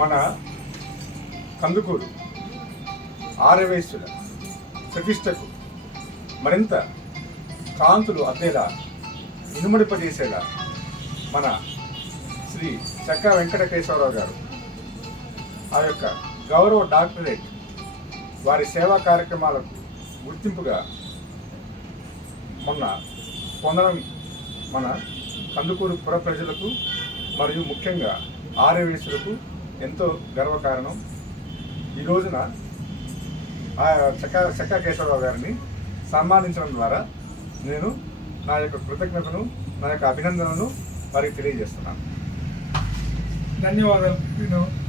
మన కందుకూరు ఆరవేశుల ప్రతిష్టకు మరింత కాంతులు అద్దేలా ఇనుమడిపజేసేలా మన శ్రీ చక్కా వెంకటకేశ్వరరావు గారు ఆ యొక్క గౌరవ డాక్టరేట్ వారి సేవా కార్యక్రమాలకు గుర్తింపుగా మొన్న పొందడం మన కందుకూరు పుర ప్రజలకు మరియు ముఖ్యంగా ఆర్యవేశులకు ఎంతో గర్వకారణం. ఈ రోజున ఆ చక్క చక్కా కేశవరావు గారిని సన్మానించడం ద్వారా నేను నా యొక్క కృతజ్ఞతను నా యొక్క అభినందనను వారికి తెలియజేస్తున్నాను. ధన్యవాదాలు. నేను